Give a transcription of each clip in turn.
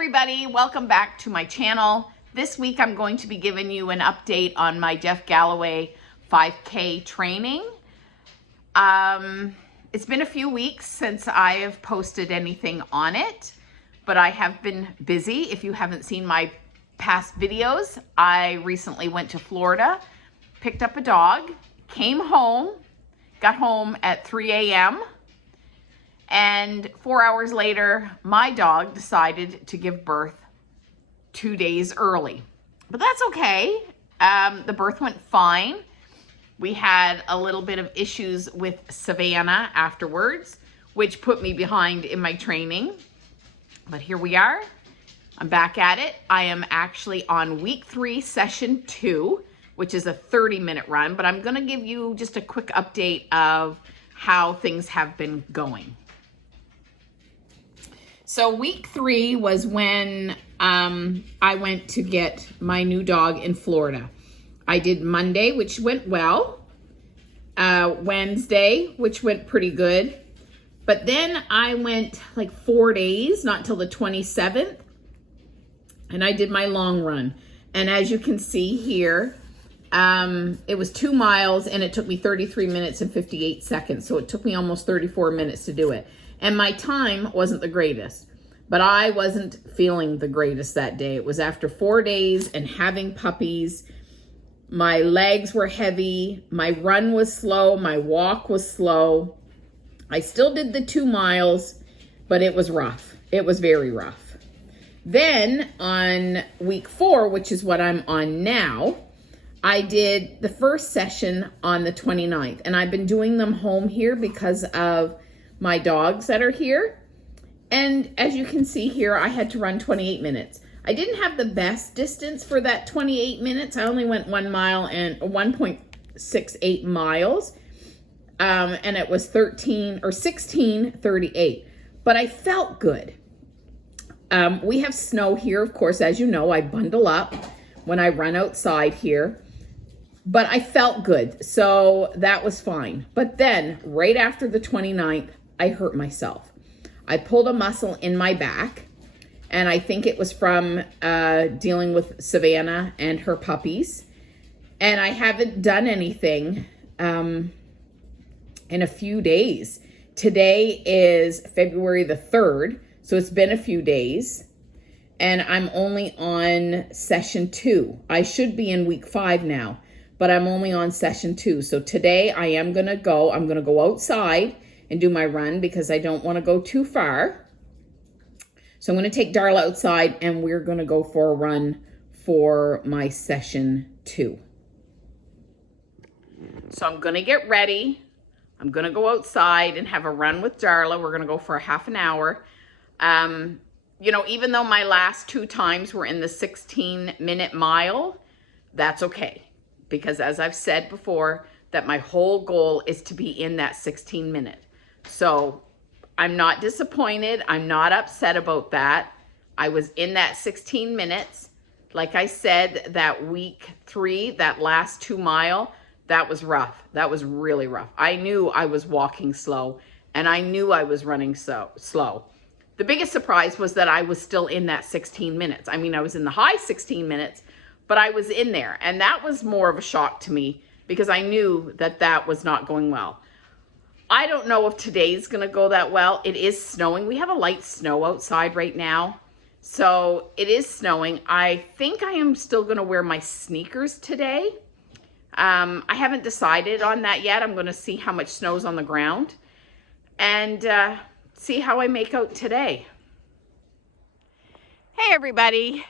everybody, welcome back to my channel. This week I'm going to be giving you an update on my Jeff Galloway 5K training. It's been a few weeks since I have posted anything on it, but I have been busy. If you haven't seen my past videos, I recently went to Florida, picked up a dog, came home, got home at 3 a.m. And 4 hours later, my dog decided to give birth 2 days early. But that's okay. The birth went fine. We had a little bit of issues with Savannah afterwards, which put me behind in my training. But here we are. I'm back at it. I am actually on week 3, session 2, which is a 30-minute run. But I'm going to give you just a quick update of how things have been going. So week 3 was when I went to get my new dog in Florida. I did Monday, which went well. Wednesday, which went pretty good. But then I went like 4 days, not till the 27th. And I did my long run. And as you can see here, it was 2 miles and it took me 33 minutes and 58 seconds. So it took me almost 34 minutes to do it. And my time wasn't the greatest, but I wasn't feeling the greatest that day. It was after 4 days and having puppies. My legs were heavy. My run was slow. My walk was slow. I still did the 2 miles, but it was rough. It was very rough. Then on week 4, which is what I'm on now, I did the first session on the 29th, and I've been doing them home here because of my dogs that are here. And as you can see here, I had to run 28 minutes. I didn't have the best distance for that 28 minutes. I only went 1 mile and 1.68 miles. And it was 16:38, but I felt good. We have snow here, of course, as you know. I bundle up when I run outside here, but I felt good. So that was fine. But then right after the 29th, I hurt myself. I pulled a muscle in my back, and I think it was from dealing with Savannah and her puppies. And I haven't done anything in a few days. Today is February the 3rd, so it's been a few days. And I'm only on session 2. I should be in week 5 now, but I'm only on session 2. So today I'm gonna go outside and do my run because I don't want to go too far. So I'm going to take Darla outside and we're going to go for a run for my session 2. So I'm going to get ready. I'm going to go outside and have a run with Darla. We're going to go for a half an hour. You know, even though my last 2 times were in the 16-minute mile, that's okay. Because as I've said before, that my whole goal is to be in that 16-minute. So I'm not disappointed. I'm not upset about that. I was in that 16 minutes. Like I said, that week 3, that last 2 mile, that was rough. That was really rough. I knew I was walking slow and I knew I was running so slow. The biggest surprise was that I was still in that 16 minutes. I mean, I was in the high 16 minutes, but I was in there. And that was more of a shock to me because I knew that that was not going well. I don't know if today's going to go that well. It is snowing. We have a light snow outside right now. So it is snowing. I think I am still going to wear my sneakers today. I haven't decided on that yet. I'm going to see how much snow's on the ground and see how I make out today. Hey everybody.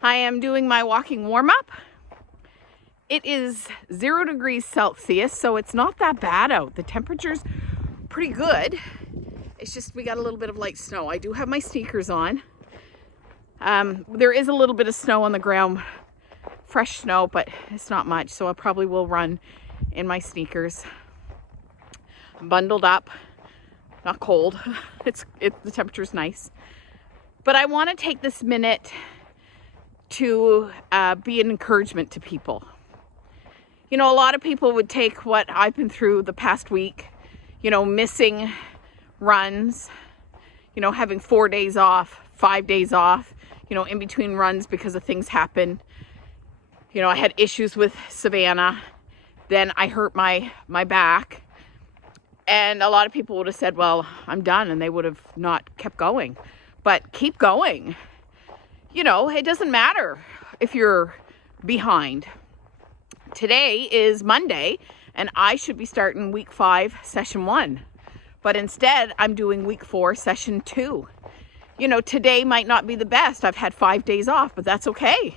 I am doing my walking warm-up. It is 0 degrees Celsius, so it's not that bad out. The temperature's pretty good. It's just we got a little bit of light snow. I do have my sneakers on. There is a little bit of snow on the ground, fresh snow, but it's not much, so I probably will run in my sneakers. I'm bundled up, not cold. The temperature's nice. But I want to take this minute to be an encouragement to people. You know, a lot of people would take what I've been through the past week, you know, missing runs, you know, having 4 days off, 5 days off, you know, in between runs because of things happen. You know, I had issues with Savannah. Then I hurt my back. And a lot of people would have said, well, I'm done, and they would have not kept going. But keep going. You know, it doesn't matter if you're behind. Today is Monday, and I should be starting week 5, session 1. But instead, I'm doing week 4, session 2. You know, today might not be the best. I've had 5 days off, but that's okay.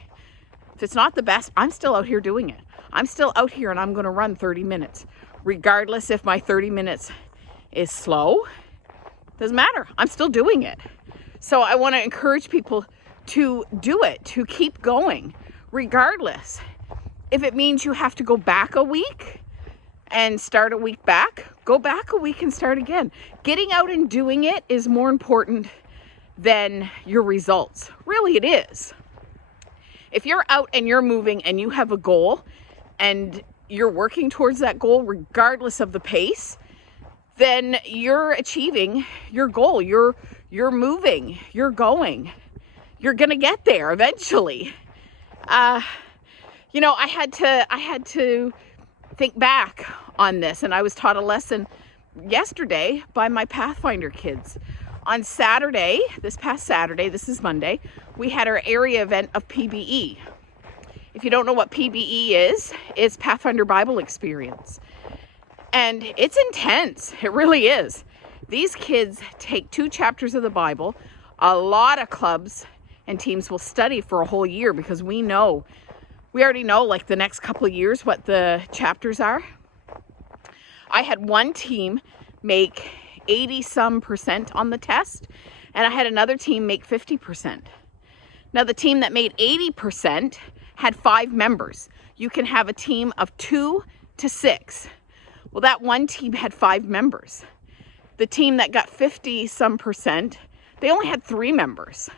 If it's not the best, I'm still out here doing it. I'm still out here, and I'm going to run 30 minutes. Regardless if my 30 minutes is slow, doesn't matter. I'm still doing it. So I want to encourage people to do it, to keep going, regardless. If it means you have to go back a week and start a week back, go back a week and start again. Getting out and doing it is more important than your results. Really, it is. If you're out and you're moving and you have a goal and you're working towards that goal regardless of the pace, then you're achieving your goal. You're moving, you're going. You're gonna get there eventually. You know, I had to think back on this, and I was taught a lesson yesterday by my Pathfinder kids. On Saturday, this past Saturday, this is Monday, we had our area event of PBE. If you don't know what PBE is, it's Pathfinder Bible Experience. And it's intense. It really is. These kids take 2 chapters of the Bible. A lot of clubs and teams will study for a whole year because we already know like the next couple of years what the chapters are. I had one team make 80% on the test, and I had another team make 50%. Now the team that made 80% had 5 members. You can have a team of 2 to 6. Well, that one team had 5 members. The team that got 50%, they only had 3 members.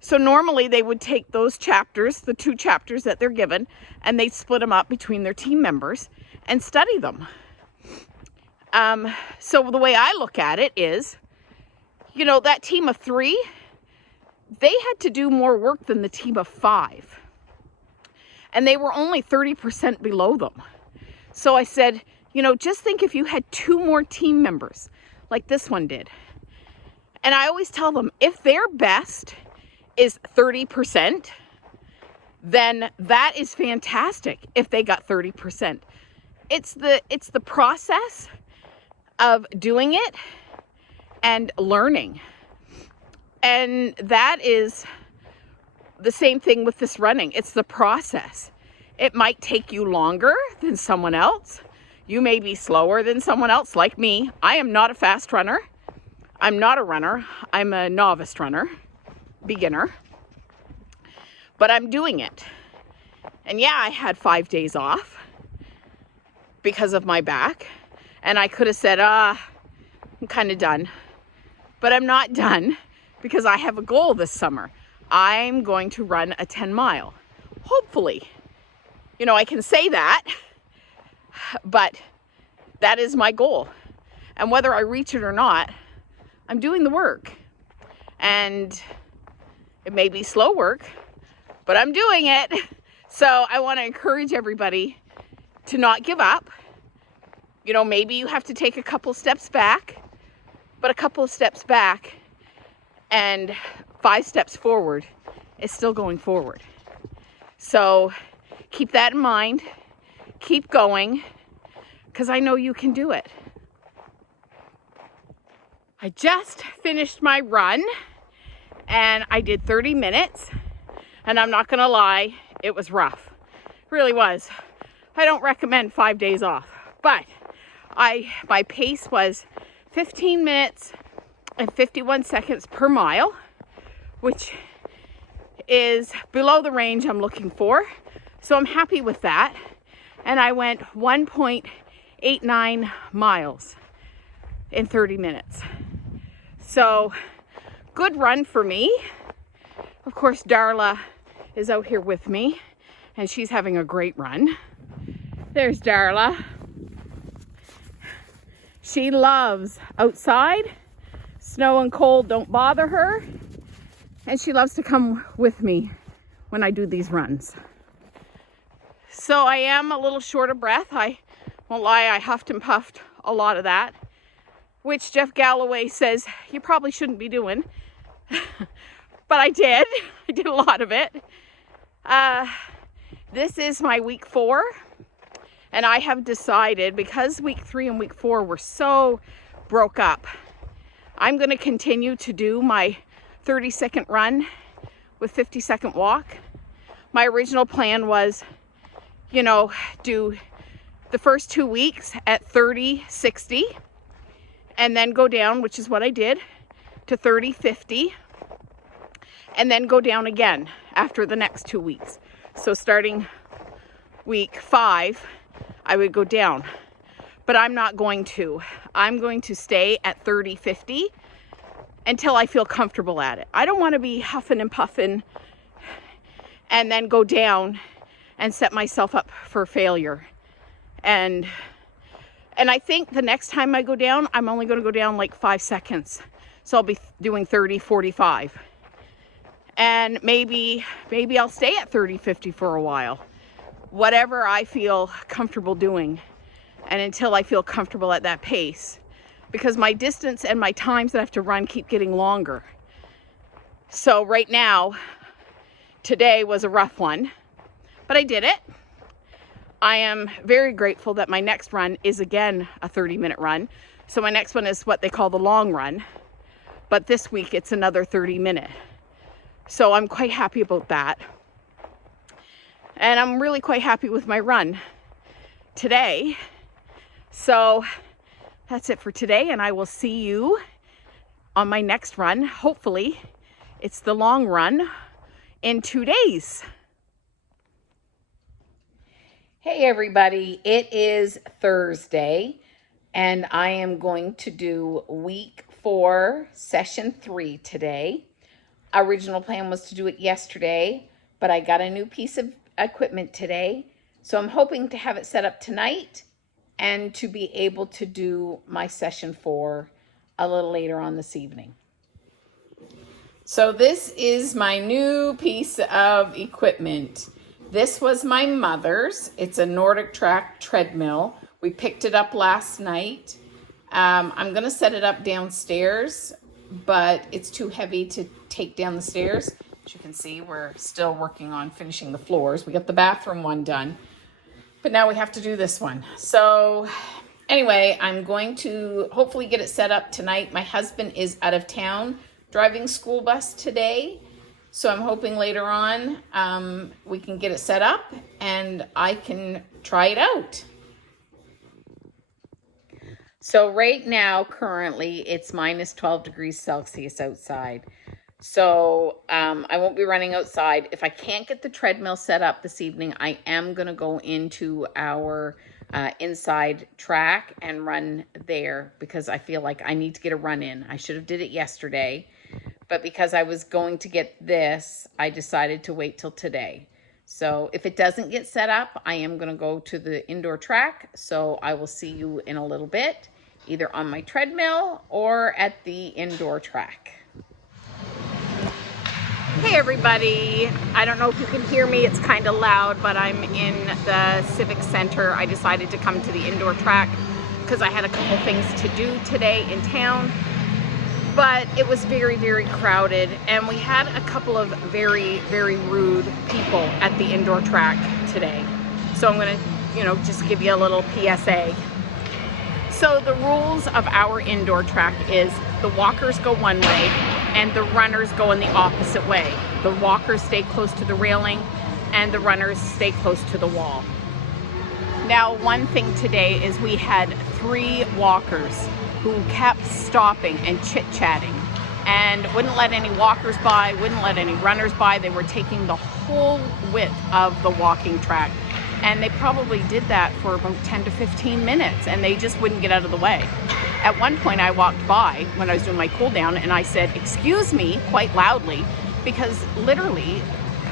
So normally they would take those chapters, the 2 chapters that they're given, and they'd split them up between their team members and study them. So the way I look at it is, you know, that team of 3, they had to do more work than the team of 5. And they were only 30% below them. So I said, you know, just think if you had 2 more team members like this one did. And I always tell them, if their best is 30%, then that is fantastic if they got 30%. It's the process of doing it and learning. And that is the same thing with this running. It's the process. It might take you longer than someone else. You may be slower than someone else, like me. I am not a fast runner. I'm not a runner. I'm a novice runner, beginner. But I'm doing it. And yeah, I had 5 days off because of my back. And I could have said, I'm kind of done. But I'm not done because I have a goal this summer. I'm going to run a 10-mile. Hopefully. You know, I can say that, but that is my goal. And whether I reach it or not, I'm doing the work. And it may be slow work, but I'm doing it. So I want to encourage everybody to not give up. You know, maybe you have to take a couple steps back, but a couple of steps back and 5 steps forward is still going forward. So keep that in mind. Keep going, because I know you can do it. I just finished my run and I did 30 minutes, and I'm not going to lie, it was rough. It really was. I don't recommend 5 days off, but my pace was 15 minutes and 51 seconds per mile, which is below the range I'm looking for. So I'm happy with that. And I went 1.89 miles in 30 minutes. So good run for me. Of course, Darla is out here with me and she's having a great run. There's Darla. She loves outside. Snow and cold don't bother her, and she loves to come with me when I do these runs. So I am a little short of breath. I won't lie, I huffed and puffed a lot of that, which Jeff Galloway says you probably shouldn't be doing. But I did. I did a lot of it. This is my week 4, and I have decided, because week 3 and week 4 were so broke up, I'm going to continue to do my 30-second run with 50-second walk. My original plan was, you know, do the first 2 weeks at 30-60 and then go down, which is what I did, to 30-50, and then go down again after the next 2 weeks. So starting week 5, I would go down. But I'm not going to. I'm going to stay at 30-50 until I feel comfortable at it. I don't want to be huffing and puffing and then go down and set myself up for failure. And I think the next time I go down, I'm only going to go down like 5 seconds. So I'll be doing 30-45. And maybe I'll stay at 30-50 for a while. Whatever I feel comfortable doing. And until I feel comfortable at that pace. Because my distance and my times that I have to run keep getting longer. So right now, today was a rough one. But I did it. I am very grateful that my next run is again a 30-minute run. So my next one is what they call the long run. But this week it's another 30-minute. So I'm quite happy about that. And I'm really quite happy with my run today. So that's it for today, and I will see you on my next run. Hopefully it's the long run in 2 days. Hey everybody, it is Thursday, and I am going to do week 4, session 3 today. Original plan was to do it yesterday, but I got a new piece of equipment today, so I'm hoping to have it set up tonight and to be able to do my session 4 a little later on this evening. So this is my new piece of equipment. This was my mother's. It's a Nordic Track treadmill. We picked it up last night. I'm gonna set it up downstairs, but it's too heavy to take down the stairs. As you can see, we're still working on finishing the floors. We got the bathroom one done, but now we have to do this one. So anyway, I'm going to hopefully get it set up tonight. My husband is out of town driving school bus today. So I'm hoping later on we can get it set up and I can try it out. So right now, currently, it's minus 12 degrees Celsius outside. So I won't be running outside. If I can't get the treadmill set up this evening, I am going to go into our inside track and run there because I feel like I need to get a run in. I should have did it yesterday, but because I was going to get this, I decided to wait till today. So if it doesn't get set up, I am going to go to the indoor track. So I will see you in a little bit, either on my treadmill or at the indoor track. Hey everybody, I don't know if you can hear me, it's kind of loud, but I'm in the Civic Center. I decided to come to the indoor track because I had a couple things to do today in town, but it was very, very crowded, and we had a couple of very, very rude people at the indoor track today. So I'm gonna, just give you a little PSA. So the rules of our indoor track is the walkers go one way and the runners go in the opposite way. The walkers stay close to the railing and the runners stay close to the wall. Now, one thing today is we had 3 walkers who kept stopping and chit-chatting and wouldn't let any walkers by, wouldn't let any runners by. They were taking the whole width of the walking track. And they probably did that for about 10 to 15 minutes, and they just wouldn't get out of the way. At one point, I walked by when I was doing my cool down, and I said, "Excuse me," quite loudly, because literally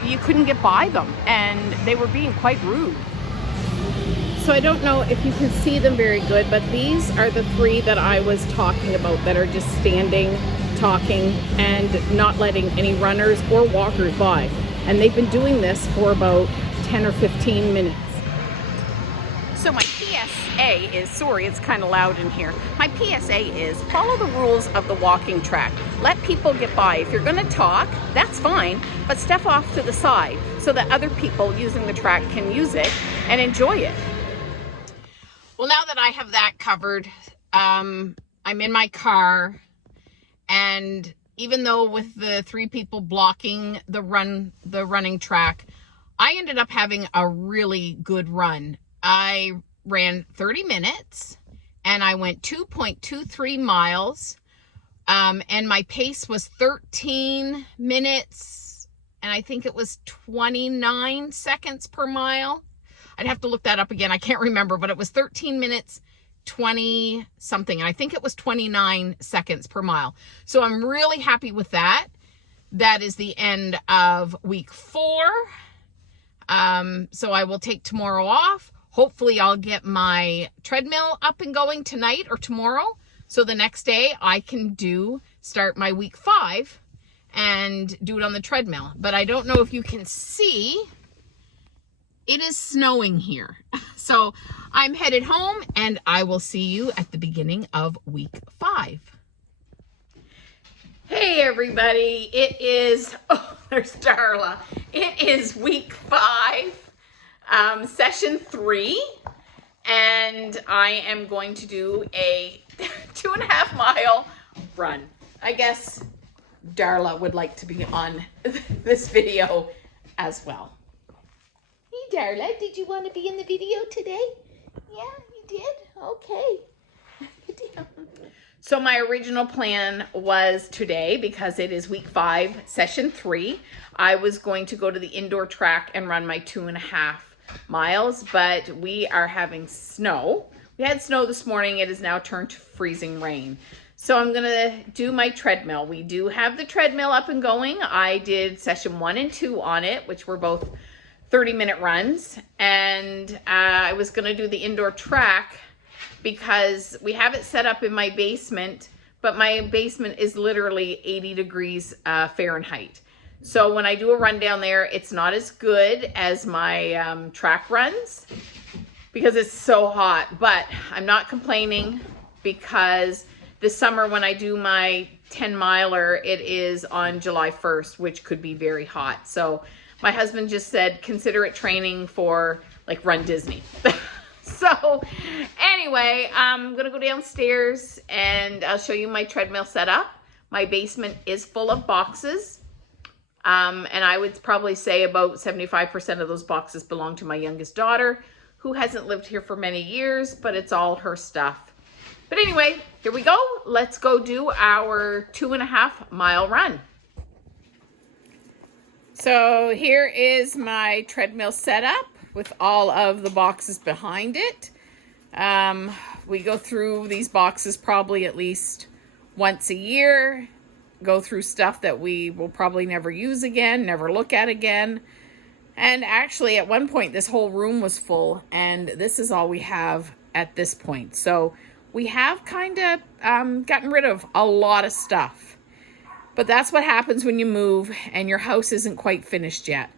you couldn't get by them, and they were being quite rude. So I don't know if you can see them very good, but these are the 3 that I was talking about that are just standing, talking, and not letting any runners or walkers by. And they've been doing this for about 10 or 15 minutes. So my PSA is, sorry, it's kind of loud in here. My PSA is follow the rules of the walking track. Let people get by. If you're going to talk, that's fine, but step off to the side so that other people using the track can use it and enjoy it. Well, now that I have that covered, I'm in my car, and even though with the 3 people blocking the running track, I ended up having a really good run. I ran 30 minutes and I went 2.23 miles, and my pace was 13 minutes and I think it was 29 seconds per mile. I'd have to look that up again. I can't remember, but it was 13 minutes, 20 something. And I think it was 29 seconds per mile. So I'm really happy with that. That is the end of week 4. So I will take tomorrow off. Hopefully I'll get my treadmill up and going tonight or tomorrow. So the next day I can start my week 5 and do it on the treadmill. But I don't know if you can see, it is snowing here. So I'm headed home and I will see you at the beginning of week 5. Hey everybody, it is, oh, there's Darla. It is week 5. Session 3, and I am going to do a 2.5 mile run. I guess Darla would like to be on this video as well. Hey Darla, did you want to be in the video today? Yeah, you did? Okay. So my original plan was today, because it is week 5, session 3, I was going to go to the indoor track and run my 2.5 miles, but we are having snow. We had snow this morning. It is now turned to freezing rain. So I'm gonna do my treadmill. We do have the treadmill up and going. I did session 1 and 2 on it, which were both 30-minute runs. And I was gonna do the indoor track because we have it set up in my basement, but my basement is literally 80 degrees Fahrenheit. So when I do a run down there, it's not as good as my track runs because it's so hot, but I'm not complaining because this summer when I do my 10-miler, it is on July 1st, which could be very hot. So my husband just said, consider it training for like Run Disney. So anyway, I'm going to go downstairs and I'll show you my treadmill setup. My basement is full of boxes. And I would probably say about 75% of those boxes belong to my youngest daughter, who hasn't lived here for many years, but it's all her stuff. But anyway, here we go. Let's go do our 2.5 mile run. So here is my treadmill setup with all of the boxes behind it. We go through these boxes probably at least once a year. Go through stuff that we will probably never use again, never look at again. And actually at one point this whole room was full, and this is all we have at this point. So we have kind of gotten rid of a lot of stuff. But that's what happens when you move and your house isn't quite finished yet.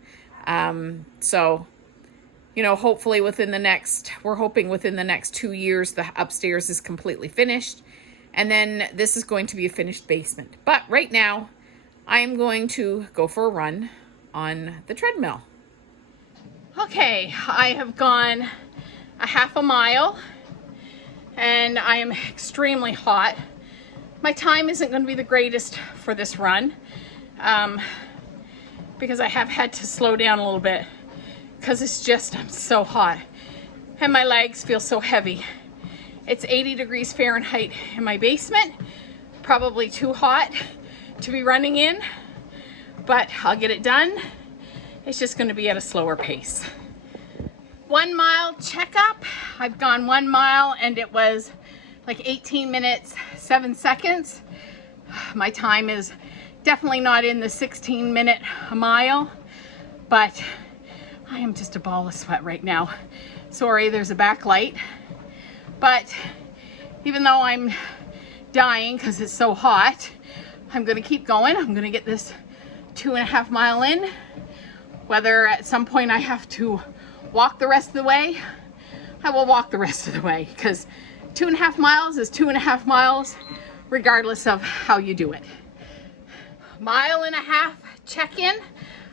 So, you know, hopefully we're hoping within the next 2 years the upstairs is completely finished. And then this is going to be a finished basement. But right now, I am going to go for a run on the treadmill. Okay, I have gone a 1/2 mile and I am extremely hot. My time isn't going to be the greatest for this run because I have had to slow down a little bit because I'm so hot and my legs feel so heavy. It's 80 degrees Fahrenheit in my basement, probably too hot to be running in, but I'll get it done. It's just going to be at a slower pace. 1 mile checkup. I've gone 1 mile and it was like 18 minutes, 7 seconds. My time is definitely not in the 16-minute a mile, but I am just a ball of sweat right now. Sorry, there's a backlight. But even though I'm dying because it's so hot, I'm gonna keep going. I'm gonna get this 2.5 mile in. Whether at some point I have to walk the rest of the way, I will walk the rest of the way, because 2.5 miles is 2.5 miles, regardless of how you do it. 1.5 mile check-in.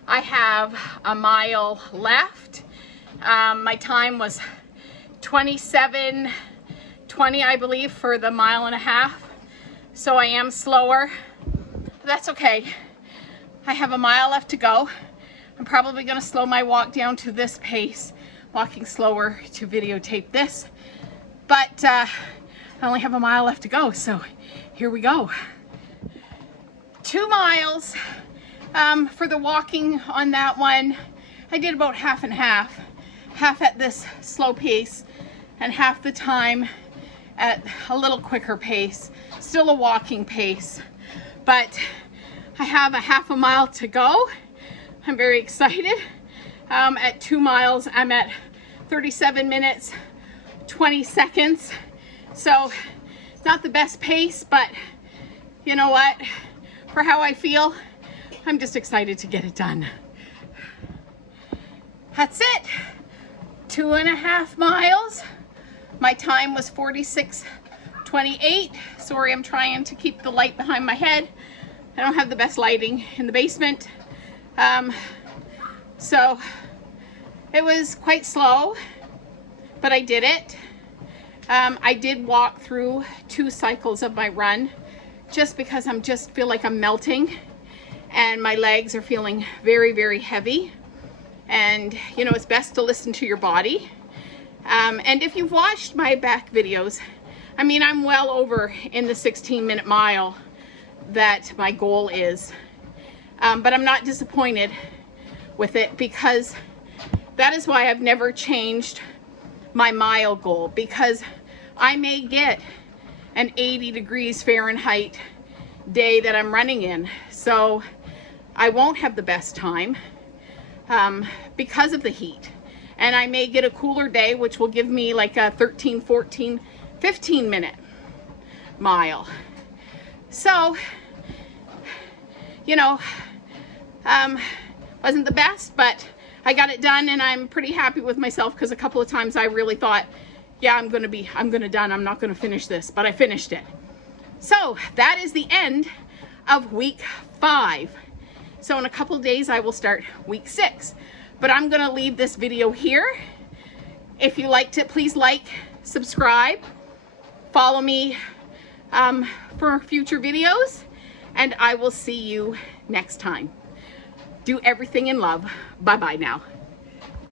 I have a mile left. My time was 27:20, I believe, for the 1.5 miles. So I am slower. That's okay. I have a mile left to go. I'm probably gonna slow my walk down to this pace, walking slower to videotape this. But I only have a mile left to go, so here we go. 2 miles. For the walking on that one, I did about half and half. Half at this slow pace and half the time at a little quicker pace. Still a walking pace, but I have a 1/2 mile to go. I'm very excited. At 2 miles, I'm at 37 minutes, 20 seconds. So not the best pace, but you know what? For how I feel, I'm just excited to get it done. That's it. 2.5 miles. My time was 46:28. Sorry, I'm trying to keep the light behind my head. I don't have the best lighting in the basement. So it was quite slow, but I did it. I did walk through 2 cycles of my run just because I'm just feel like I'm melting and my legs are feeling very, very heavy. And you know, it's best to listen to your body. And if you've watched my back videos, I mean, I'm well over in the 16-minute mile that my goal is. But I'm not disappointed with it, because that is why I've never changed my mile goal, because I may get an 80 degrees Fahrenheit day that I'm running in. So I won't have the best time because of the heat. And I may get a cooler day, which will give me like a 13, 14, 15-minute mile. So, you know, wasn't the best, but I got it done, and I'm pretty happy with myself, because a couple of times I really thought, yeah, I'm gonna done, I'm not gonna finish this, but I finished it. So that is the end of week 5. So in a couple of days I will start week 6, but I'm gonna leave this video here. If you liked it, please like, subscribe, follow me for future videos, and I will see you next time. Do everything in love. Bye-bye now.